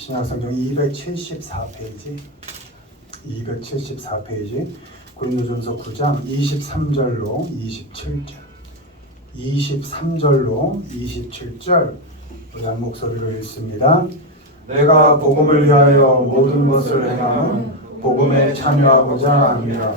신약성경 274페이지 고린도전서 9장 23절로 27절 23절로 27절 우리 한 목소리로 읽습니다. 내가 복음을 위하여 모든 것을 행함은 복음에 참여하고자 합니다.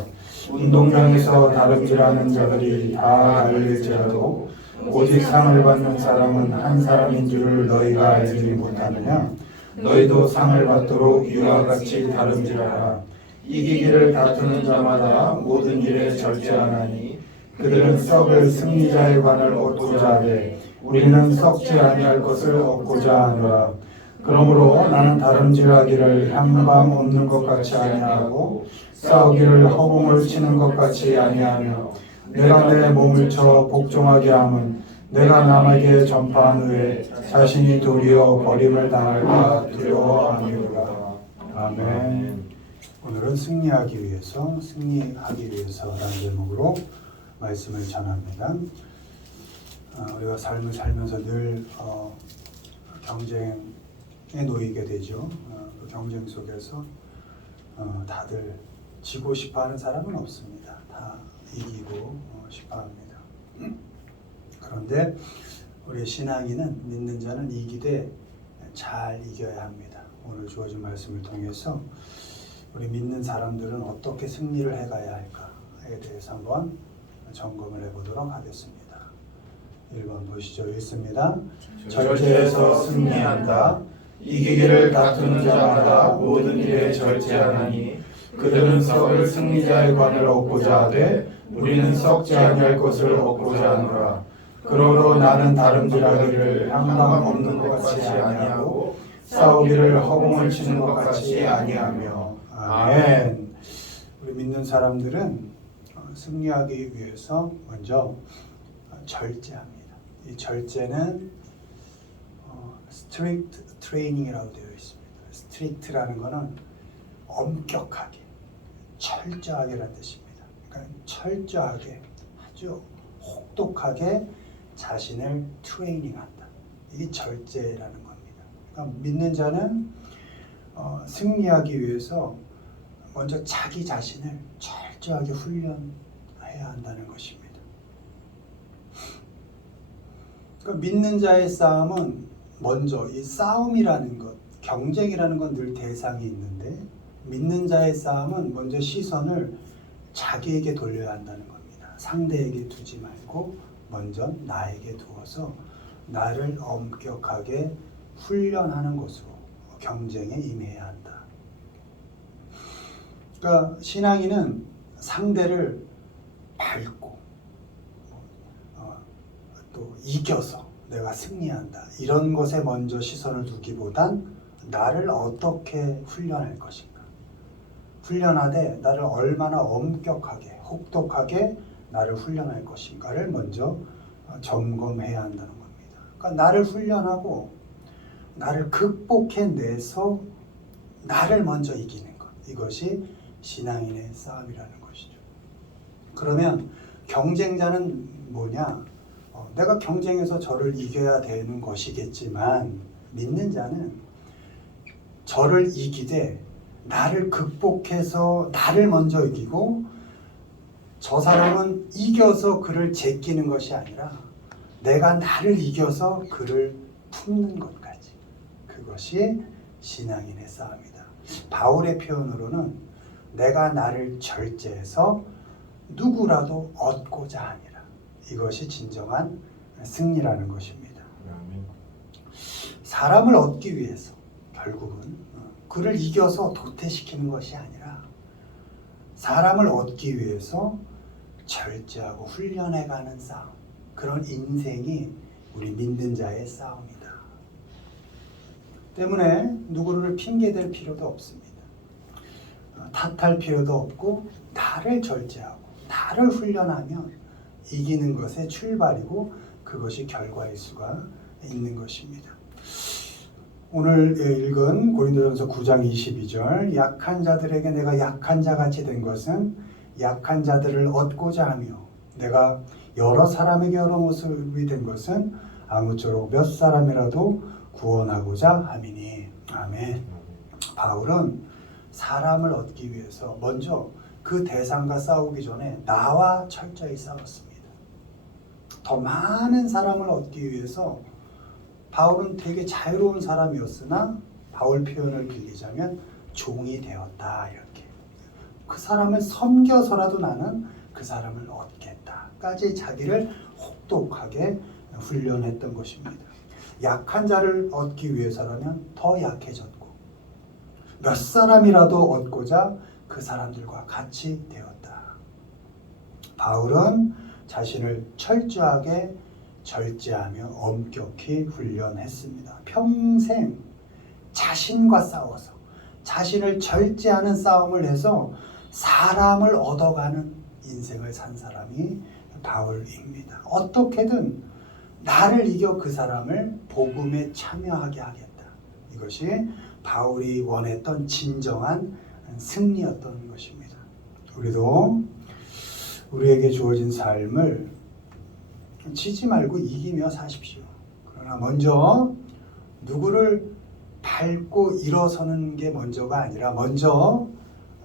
운동장에서 다름질하는 자들이 다 달릴지라도 오직 상을 받는 사람은 한 사람인 줄을 너희가 알지 못하느냐? 너희도 상을 받도록 이와 같이 다름질하라. 이기기를 다투는 자마다 모든 일에 절제하나니 그들은 썩을 승리자의 관을 얻고자 하되 우리는 썩지 아니할 것을 얻고자 하노라. 그러므로 나는 다름질하기를 향방 없는 것 같이 아니하고 싸우기를 허공을 치는 것 같이 아니하며 내가 내 몸을 쳐 복종하게 함은 내가 남에게 전파한 후에 자신이 도리어 버림을 당할까 두려워함이로라. 아멘. 오늘은 승리하기 위해서라는 제목으로 말씀을 전합니다. 우리가 삶을 살면서 늘 경쟁에 놓이게 되죠. 그 경쟁 속에서 다들 지고 싶어하는 사람은 없습니다. 다 이기고 싶어합니다. 그런데 우리 신앙인은 믿는 자는 이기되 잘 이겨야 합니다. 오늘 주어진 말씀을 통해서 우리 믿는 사람들은 어떻게 승리를 해가야 할까에 대해서 한번 점검을 해보도록 하겠습니다. 1번 보시죠. 읽습니다. 절제해서 승리한다. 이기기를 다투는 자마다 모든 일에 절제하나니 그들은 썩을 승리자의 관을 얻고자 하되 우리는 썩지 아니할 것을 얻고자 하노라. 그러므로 나는 다름질하기를 향방 없는 것 같이 아니하고 싸우기를 허공을 치는 것 같이 아니하며. 아멘. 우리 믿는 사람들은 승리하기 위해서 먼저 절제합니다. 이 절제는 스트릭트 트레이닝이라고 되어 있습니다. 스트릭트라는 것은 엄격하게, 철저하게라는 뜻입니다. 그러니까 철저하게, 아주 혹독하게 자신을 트레이닝한다. 이게 절제라는 겁니다. 그러니까 믿는 자는 승리하기 위해서 먼저 자기 자신을 철저하게 훈련해야 한다는 것입니다. 그러니까 믿는 자의 싸움은 먼저 이 싸움이라는 것, 경쟁이라는 건 늘 대상이 있는데 믿는 자의 싸움은 먼저 시선을 자기에게 돌려야 한다는 겁니다. 상대에게 두지 말고 먼저 나에게 두어서 나를 엄격하게 훈련하는 것으로 경쟁에 임해야 한다. 그러니까 신앙인은 상대를 밟고 또 이겨서 내가 승리한다. 이런 것에 먼저 시선을 두기보단 나를 어떻게 훈련할 것인가. 훈련하되 나를 얼마나 엄격하게, 혹독하게 나를 훈련할 것인가를 먼저 점검해야 한다는 겁니다. 그러니까 나를 훈련하고 나를 극복해내서 나를 먼저 이기는 것. 이것이 신앙인의 싸움이라는 것이죠. 그러면 경쟁자는 뭐냐? 내가 경쟁해서 저를 이겨야 되는 것이겠지만 믿는 자는 저를 이기되 나를 극복해서 나를 먼저 이기고 저 사람은 이겨서 그를 제끼는 것이 아니라 내가 나를 이겨서 그를 품는 것까지. 그것이 신앙인의 싸움이다. 바울의 표현으로는 내가 나를 절제해서 누구라도 얻고자 하니라. 이것이 진정한 승리라는 것입니다. 사람을 얻기 위해서 결국은 그를 이겨서 도태시키는 것이 아니라 사람을 얻기 위해서 절제하고 훈련해가는 싸움. 그런 인생이 우리 믿는 자의 싸움이다. 때문에 누구를 핑계댈 필요도 없습니다. 탓할 필요도 없고 나를 절제하고 나를 훈련하면 이기는 것의 출발이고 그것이 결과일 수가 있는 것입니다. 오늘 읽은 고린도전서 9장 22절 약한 자들에게 내가 약한 자같이 된 것은 약한 자들을 얻고자 하며 내가 여러 사람에게 여러 모습이 된 것은 아무쪼록 몇 사람이라도 구원하고자 함이니. 아멘. 바울은 사람을 얻기 위해서 먼저 그 대상과 싸우기 전에 나와 철저히 싸웠습니다. 더 많은 사람을 얻기 위해서 바울은 되게 자유로운 사람이었으나 바울 표현을 빌리자면 종이 되었다. 이렇게 그 사람을 섬겨서라도 나는 그 사람을 얻겠다까지 자기를 혹독하게 훈련했던 것입니다. 약한 자를 얻기 위해서라면 더 약해졌고 몇 사람이라도 얻고자 그 사람들과 같이 되었다. 바울은 자신을 철저하게 절제하며 엄격히 훈련했습니다. 평생 자신과 싸워서 자신을 절제하는 싸움을 해서 사람을 얻어가는 인생을 산 사람이 바울입니다. 어떻게든 나를 이겨 그 사람을 복음에 참여하게 하겠다. 이것이 바울이 원했던 진정한 승리였던 것입니다. 우리도 우리에게 주어진 삶을 지지 말고 이기며 사십시오. 그러나 먼저 누구를 밟고 일어서는 게 먼저가 아니라 먼저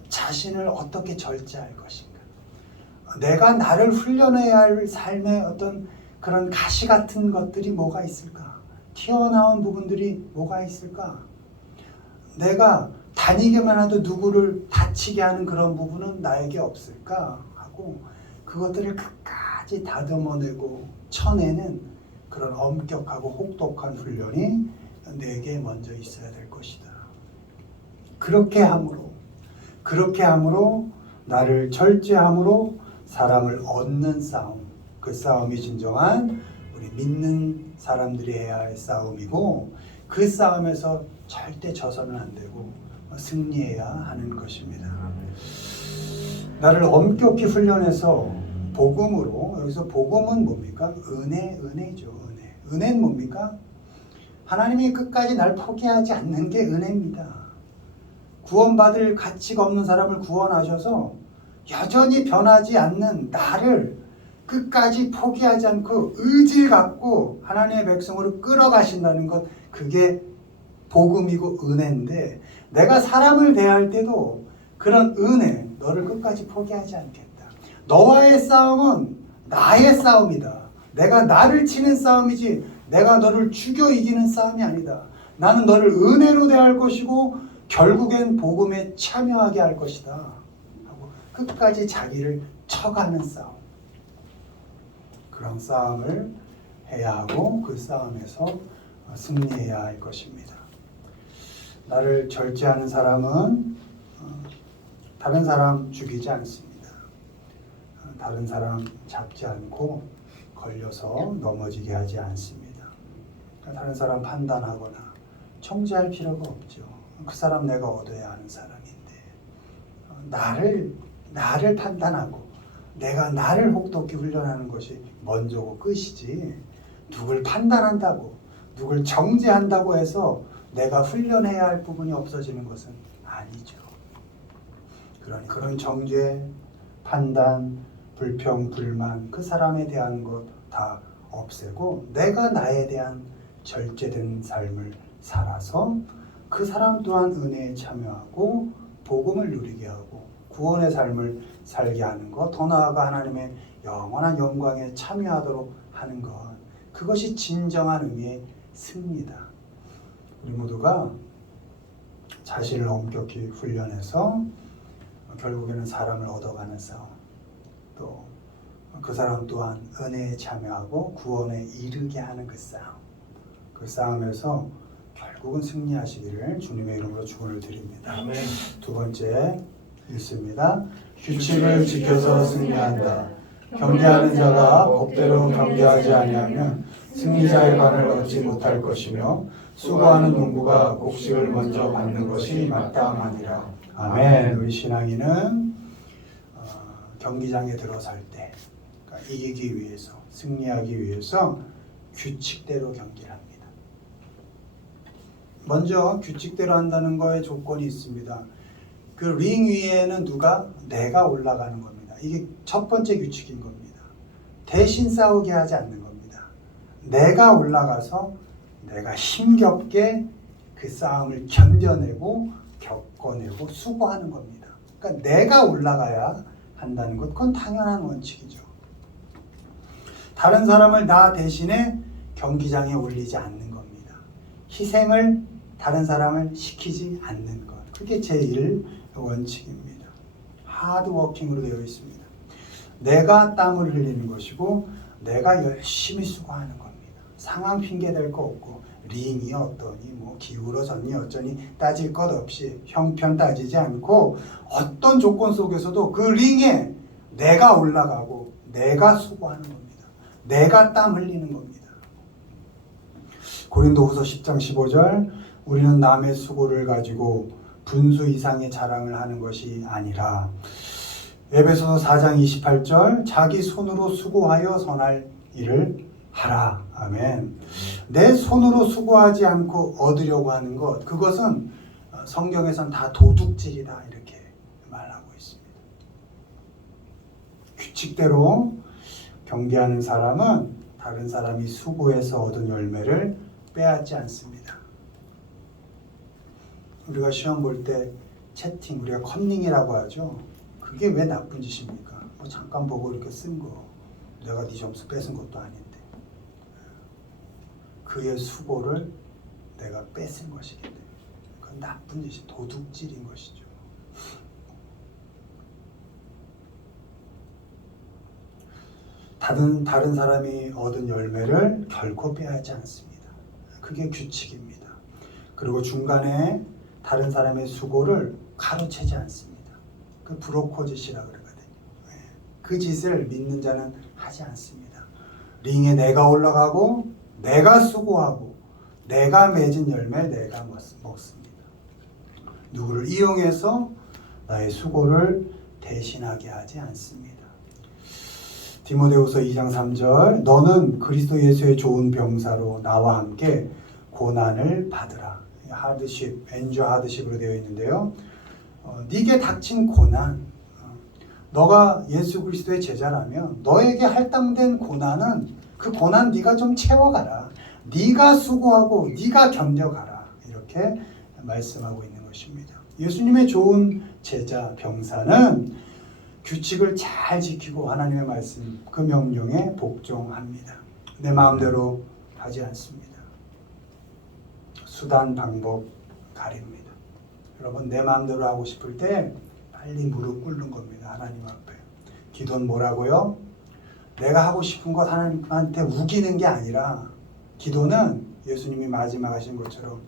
자신을 어떻게 절제할 것인가. 내가 나를 훈련해야 할 삶의 어떤 그런 가시 같은 것들이 뭐가 있을까? 튀어나온 부분들이 뭐가 있을까? 내가 다니기만 해도 누구를 다치게 하는 그런 부분은 나에게 없을까? 하고 그것들을 끝까지 다듬어내고 쳐내는 그런 엄격하고 혹독한 훈련이 내게 먼저 있어야 될 것이다. 그렇게 함으로 나를 절제함으로 사람을 얻는 싸움, 그 싸움이 진정한 우리 믿는 사람들이 해야 할 싸움이고 그 싸움에서 절대 져서는 안 되고 승리해야 하는 것입니다. 나를 엄격히 훈련해서 복음으로, 여기서 복음은 뭡니까? 은혜죠. 은혜는 뭡니까? 하나님이 끝까지 날 포기하지 않는 게 은혜입니다. 구원받을 가치가 없는 사람을 구원하셔서 여전히 변하지 않는 나를 끝까지 포기하지 않고 의지를 갖고 하나님의 백성으로 끌어가신다는 것, 그게 복음이고 은혜인데, 내가 사람을 대할 때도 그런 은혜, 너를 끝까지 포기하지 않겠다. 너와의 싸움은 나의 싸움이다. 내가 나를 치는 싸움이지 내가 너를 죽여 이기는 싸움이 아니다. 나는 너를 은혜로 대할 것이고 결국엔 복음에 참여하게 할 것이다. 하고 끝까지 자기를 쳐가는 싸움. 그런 싸움을 해야 하고 그 싸움에서 승리해야 할 것입니다. 나를 절제하는 사람은 다른 사람 죽이지 않습니다. 다른 사람 잡지 않고 걸려서 넘어지게 하지 않습니다. 다른 사람 판단하거나 청지할 필요가 없죠. 그 사람 내가 얻어야 하는 사람인데 나를 판단하고 내가 나를 혹독히 훈련하는 것이 먼저고 끝이지, 누굴 판단한다고 누굴 정죄한다고 해서 내가 훈련해야 할 부분이 없어지는 것은 아니죠. 그러니 그런 정죄, 판단, 불평, 불만, 그 사람에 대한 것 다 없애고 내가 나에 대한 절제된 삶을 살아서 그 사람 또한 은혜에 참여하고 복음을 누리게 하고 구원의 삶을 살게 하는 것, 더 나아가 하나님의 영원한 영광에 참여하도록 하는 것, 그것이 진정한 의미의 승리다. 우리 모두가 자신을 엄격히 훈련해서 결국에는 사람을 얻어가는 싸움, 또 그 사람 또한 은혜에 참여하고 구원에 이르게 하는 그 싸움, 그 싸움에서 결국은 승리하시기를 주님의 이름으로 축원을 드립니다. 아멘. 두 번째 읽습니다. 규칙을 지켜서 승리한다. 경계하는 자가 법대로 경계하지 아니하면 승리자의 관을 얻지 못할 것이며 수고하는 농부가 곡식을 먼저 받는 것이 마땅하니라. 아멘. 우리 신앙인은 경기장에 들어설 때, 그러니까 이기기 위해서, 승리하기 위해서 규칙대로 경기를 합니다. 먼저 규칙대로 한다는 거에 조건이 있습니다. 그 링 위에는 내가 올라가는 겁니다. 이게 첫 번째 규칙인 겁니다. 대신 싸우게 하지 않는 겁니다. 내가 올라가서 내가 힘겹게 그 싸움을 견뎌내고 겪어내고 수고하는 겁니다. 그러니까 내가 올라가야 한다는 것, 그건 당연한 원칙이죠. 다른 사람을 나 대신에 경기장에 올리지 않는 겁니다. 희생을 다른 사람을 시키지 않는 것, 그게 제1 원칙입니다. 하드워킹으로 되어 있습니다. 내가 땀을 흘리는 것이고 내가 열심히 수고하는 겁니다. 상황 핑계 댈 거 없고 링이 어떠니 뭐 기울어졌니 어쩌니 따질 것 없이 형편 따지지 않고 어떤 조건 속에서도 그 링에 내가 올라가고 내가 수고하는 겁니다. 내가 땀 흘리는 겁니다. 고린도후서 10장 15절 우리는 남의 수고를 가지고 분수 이상의 자랑을 하는 것이 아니라 에베소서 4장 28절 자기 손으로 수고하여 선할 일을 하라. 아멘. 내 손으로 수고하지 않고 얻으려고 하는 것, 그것은 성경에선 다 도둑질이다 이렇게 말하고 있습니다. 규칙대로 경계하는 사람은 다른 사람이 수고해서 얻은 열매를 빼앗지 않습니다. 우리가 시험 볼 때 채팅, 우리가 컨닝이라고 하죠. 그게 왜 나쁜 짓입니까? 뭐 잠깐 보고 이렇게 쓴 거, 내가 네 점수 뺏은 것도 아닌데 그의 수고를 내가 뺏은 것이기 때문에 그건 나쁜 짓이 도둑질인 것이죠. 다른 사람이 얻은 열매를 결코 빼앗지 않습니다. 그게 규칙입니다. 그리고 중간에 다른 사람의 수고를 가로채지 않습니다. 그 브로커 짓이라 그러거든요. 그 짓을 믿는 자는 하지 않습니다. 링에 내가 올라가고 내가 수고하고 내가 맺은 열매를 내가 먹습니다. 누구를 이용해서 나의 수고를 대신하게 하지 않습니다. 디모데후서 2장 3절 너는 그리스도 예수의 좋은 병사로 나와 함께 고난을 받으라. 하드십, 엔저 하드십으로 되어 있는데요. 네게 닥친 고난, 너가 예수 그리스도의 제자라면 너에게 할당된 고난은 그 고난 네가 좀 채워가라. 네가 수고하고 네가 견뎌가라. 이렇게 말씀하고 있는 것입니다. 예수님의 좋은 제자, 병사는 규칙을 잘 지키고 하나님의 말씀, 그 명령에 복종합니다. 내 마음대로 하지 않습니다. 수단, 방법 가립니다. 여러분, 내 마음대로 하고 싶을 때 빨리 무릎 꿇는 겁니다. 하나님 앞에. 기도는 뭐라고요? 내가 하고 싶은 것 하나님한테 우기는 게 아니라 기도는 예수님이 마지막 하신 것처럼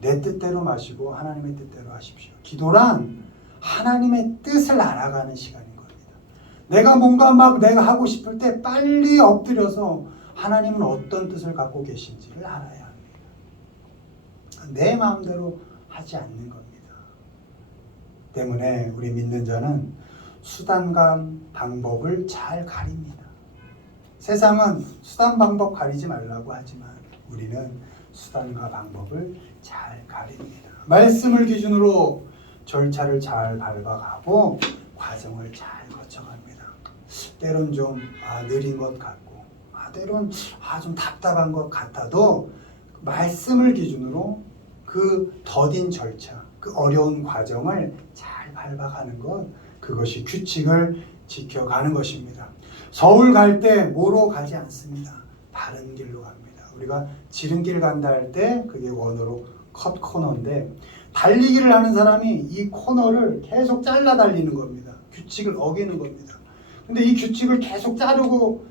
내 뜻대로 마시고 하나님의 뜻대로 하십시오. 기도란 하나님의 뜻을 알아가는 시간인 겁니다. 내가 뭔가 막 내가 하고 싶을 때 빨리 엎드려서 하나님은 어떤 뜻을 갖고 계신지를 알아야 합니다. 내 마음대로 하지 않는 겁니다. 때문에 우리 믿는 자는 수단과 방법을 잘 가립니다. 세상은 수단 방법 가리지 말라고 하지만 우리는 수단과 방법을 잘 가립니다. 말씀을 기준으로 절차를 잘 밟아가고 과정을 잘 거쳐갑니다. 때론 좀 느린 것 같고 때론 좀 답답한 것 같아도 말씀을 기준으로 그 더딘 절차, 그 어려운 과정을 잘 밟아가는 것, 그것이 규칙을 지켜가는 것입니다. 서울 갈 때 뭐로 가지 않습니다. 바른 길로 갑니다. 우리가 지름길 간다 할 때 그게 원어로 컷 코너인데 달리기를 하는 사람이 이 코너를 계속 잘라 달리는 겁니다. 규칙을 어기는 겁니다. 근데 이 규칙을 계속 자르고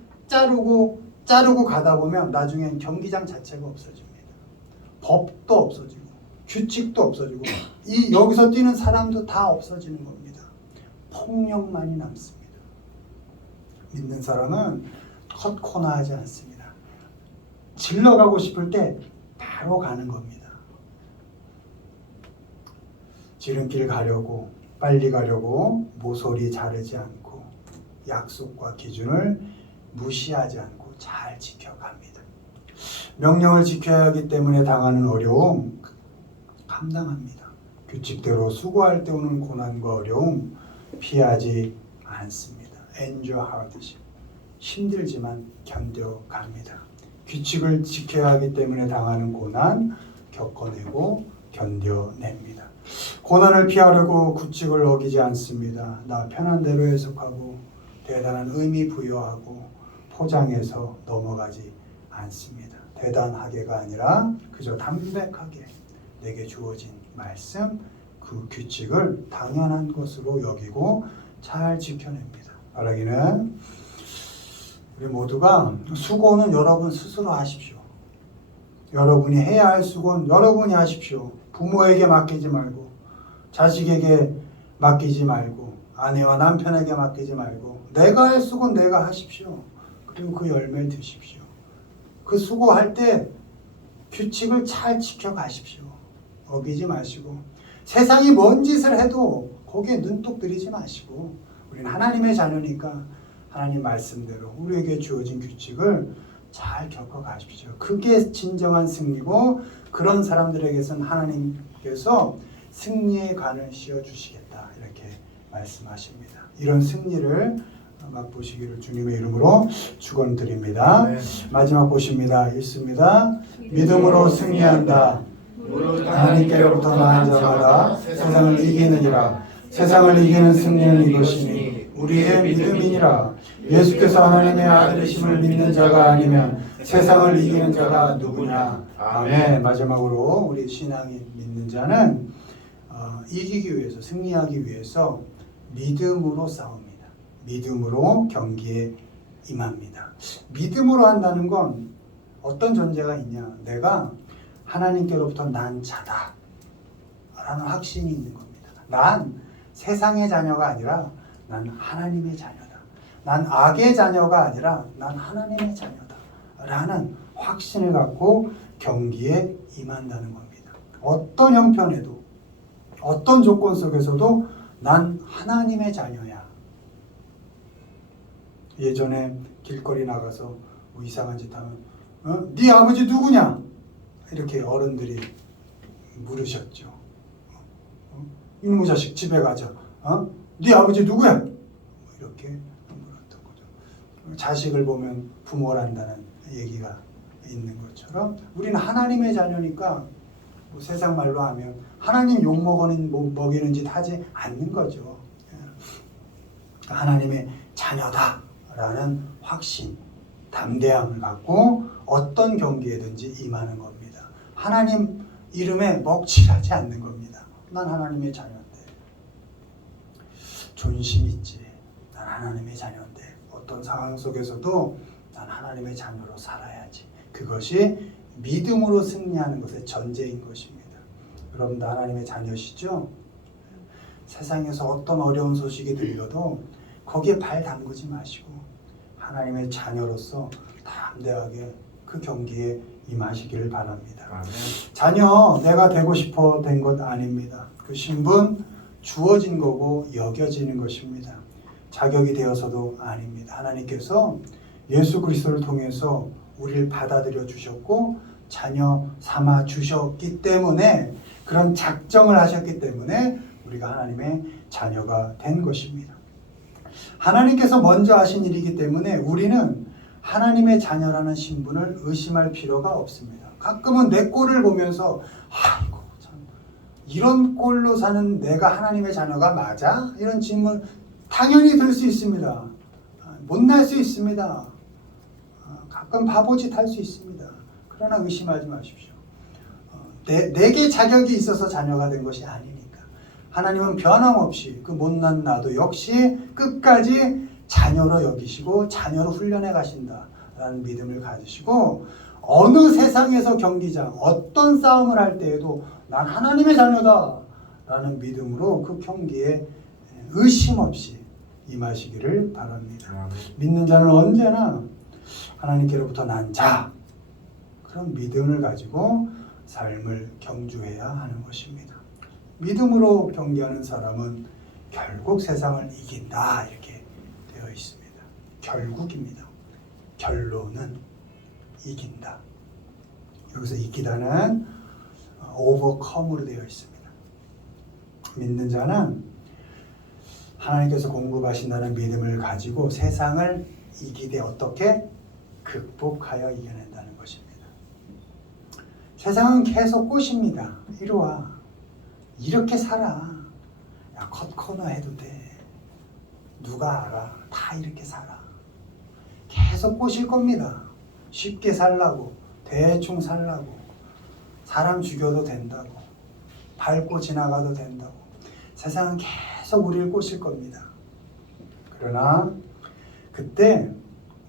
가다 보면 나중엔 경기장 자체가 없어집니다. 법도 없어지고 규칙도 없어지고 이 여기서 뛰는 사람도 다 없어지는 겁니다. 폭력만이 남습니다. 믿는 사람은 컷 코너 하지 않습니다. 질러가고 싶을 때 바로 가는 겁니다. 지름길 가려고 빨리 가려고 모서리 자르지 않고 약속과 기준을 무시하지 않고 잘 지켜갑니다. 명령을 지켜야 하기 때문에 당하는 어려움 감당합니다. 규칙대로 수고할 때 오는 고난과 어려움 피하지 않습니다. endure hardship. 힘들지만 견뎌갑니다. 규칙을 지켜야 하기 때문에 당하는 고난 겪어내고 견뎌냅니다. 고난을 피하려고 규칙을 어기지 않습니다. 나 편한 대로 해석하고 대단한 의미 부여하고 포장해서 넘어가지 않습니다. 대단하게가 아니라 그저 담백하게 내게 주어진 말씀, 그 규칙을 당연한 것으로 여기고 잘 지켜냅니다. 바라기는 우리 모두가 수고는 여러분 스스로 하십시오. 여러분이 해야 할 수고는 여러분이 하십시오. 부모에게 맡기지 말고, 자식에게 맡기지 말고, 아내와 남편에게 맡기지 말고, 내가 할 수고는 내가 하십시오. 그리고 그 열매를 드십시오. 그 수고할 때 규칙을 잘 지켜가십시오. 어기지 마시고, 세상이 뭔 짓을 해도 거기에 눈독 들이지 마시고, 우리는 하나님의 자녀니까 하나님 말씀대로 우리에게 주어진 규칙을 잘 겪어가십시오. 그게 진정한 승리고, 그런 사람들에게선 하나님께서 승리의 관을 씌워주시겠다, 이렇게 말씀하십니다. 이런 승리를 맛보시기를 주님의 이름으로 축원드립니다. 네. 마지막 보십니다. 읽습니다. 믿음으로 승리한다. 하나님께로부터 나은 자마다 세상을 이기느니라. 세상을 이기는 승리는 이것이니 우리의 믿음이니라. 예수께서 하나님의 아들이심을 믿는 자가 아니면 세상을 이기는 자가 누구냐. 아멘. 마지막으로 우리 신앙이 믿는 자는 이기기 위해서, 승리하기 위해서 믿음으로 싸웁니다. 믿음으로 경기에 임합니다. 믿음으로 한다는 건 어떤 전제가 있냐. 내가 하나님께로부터 난 자다 라는 확신이 있는 겁니다. 난 세상의 자녀가 아니라 난 하나님의 자녀다. 난 악의 자녀가 아니라 난 하나님의 자녀다 라는 확신을 갖고 경기에 임한다는 겁니다. 어떤 형편에도, 어떤 조건 속에서도 난 하나님의 자녀야. 예전에 길거리 나가서 뭐 이상한 짓 하면 네 아버지 누구냐? 이렇게 어른들이 물으셨죠. 이놈의 자식 집에 가자. 네 아버지 누구야? 이렇게 물었던 거죠. 자식을 보면 부모란다는 얘기가 있는 것처럼 우리는 하나님의 자녀니까 뭐 세상 말로 하면 하나님 욕먹이는 짓 하지 않는 거죠. 하나님의 자녀다라는 확신, 담대함을 갖고 어떤 경기에든지 임하는 겁니다. 하나님 이름에 먹칠하지 않는 겁니다. 난 하나님의 자녀인데, 존심 있지. 난 하나님의 자녀인데 어떤 상황 속에서도 난 하나님의 자녀로 살아야지. 그것이 믿음으로 승리하는 것의 전제인 것입니다. 여러분 하나님의 자녀시죠? 세상에서 어떤 어려운 소식이 들려도 거기에 발 담그지 마시고 하나님의 자녀로서 담대하게 그 경기에 임하시기를 바랍니다. 아멘. 자녀 내가 되고 싶어 된 것 아닙니다. 그 신분 주어진 거고 여겨지는 것입니다. 자격이 되어서도 아닙니다. 하나님께서 예수 그리스도를 통해서 우리를 받아들여 주셨고 자녀 삼아 주셨기 때문에, 그런 작정을 하셨기 때문에 우리가 하나님의 자녀가 된 것입니다. 하나님께서 먼저 하신 일이기 때문에 우리는 하나님의 자녀라는 신분을 의심할 필요가 없습니다. 가끔은 내 꼴을 보면서 아이고 참 이런 꼴로 사는 내가 하나님의 자녀가 맞아? 이런 질문 당연히 들 수 있습니다. 못날 수 있습니다. 가끔 바보짓 할 수 있습니다. 그러나 의심하지 마십시오. 내게 자격이 있어서 자녀가 된 것이 아니니까. 하나님은 변함없이 그 못난 나도 역시 끝까지 자녀로 여기시고 자녀로 훈련해 가신다라는 믿음을 가지시고, 어느 세상에서 경기장, 어떤 싸움을 할 때에도 난 하나님의 자녀다 라는 믿음으로 그 경기에 의심 없이 임하시기를 바랍니다. 믿는 자는 언제나 하나님께로부터 난 자, 그런 믿음을 가지고 삶을 경주해야 하는 것입니다. 믿음으로 경기하는 사람은 결국 세상을 이긴다, 이렇게 되어 있습니다. 결국입니다. 결론은 이긴다. 여기서 이기다는 overcome으로 되어 있습니다. 믿는 자는 하나님께서 공급하신다는 믿음을 가지고 세상을 이기되 어떻게 극복하여 이겨낸다는 것입니다. 세상은 계속 꼬십니다. 이리 와. 이렇게 살아. 야, 컷코너 해도 돼. 누가 알아? 다 이렇게 살아. 계속 꼬실 겁니다. 쉽게 살라고, 대충 살라고, 사람 죽여도 된다고, 밟고 지나가도 된다고. 세상은 계속 우리를 꼬실 겁니다. 그러나 그때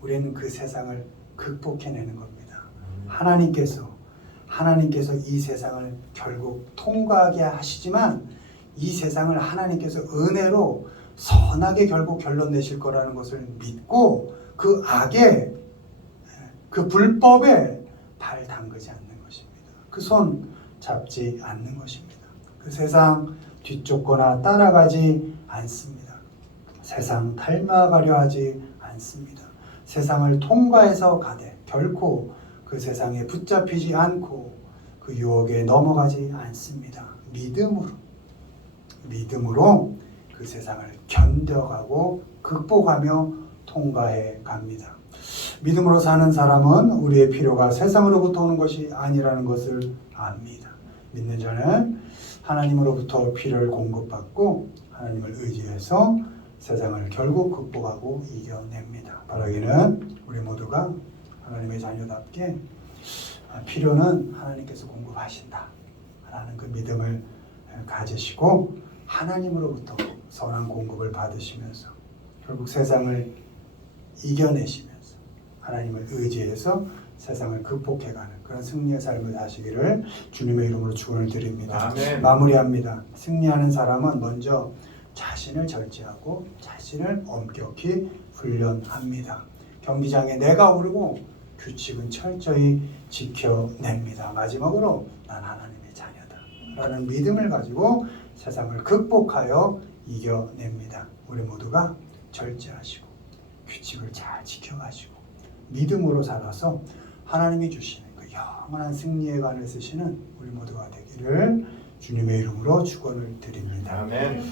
우리는 그 세상을 극복해내는 겁니다. 하나님께서 이 세상을 결국 통과하게 하시지만 이 세상을 하나님께서 은혜로 선하게 결국 결론 내실 거라는 것을 믿고 그 악에, 그 불법에 발 담그지 않는 것입니다. 그 손 잡지 않는 것입니다. 그 세상 뒤쫓거나 따라가지 않습니다. 세상 닮아가려 하지 않습니다. 세상을 통과해서 가되 결코 그 세상에 붙잡히지 않고 그 유혹에 넘어가지 않습니다. 믿음으로 그 세상을 견뎌가고 극복하며 통과해 갑니다. 믿음으로 사는 사람은 우리의 필요가 세상으로부터 오는 것이 아니라는 것을 압니다. 믿는 자는 하나님으로부터 필요를 공급받고 하나님을 의지해서 세상을 결국 극복하고 이겨냅니다. 바라기는 우리 모두가 하나님의 자녀답게 필요는 하나님께서 공급하신다 라는 그 믿음을 가지시고 하나님으로부터 선한 공급을 받으시면서 결국 세상을 이겨내시면서 하나님을 의지해서 세상을 극복해가는 그런 승리의 삶을 사시기를 주님의 이름으로 축원을 드립니다. 아멘. 마무리합니다. 승리하는 사람은 먼저 자신을 절제하고 자신을 엄격히 훈련합니다. 경기장에 내가 오르고 규칙은 철저히 지켜냅니다. 마지막으로 난 하나님의 자녀다 라는 믿음을 가지고 세상을 극복하여 이겨냅니다. 우리 모두가 절제하시고 규칙을 잘 지켜가시고 믿음으로 살아서 하나님이 주시는 그 영원한 승리의 관을 쓰시는 우리 모두가 되기를 주님의 이름으로 축원을 드립니다. 아멘.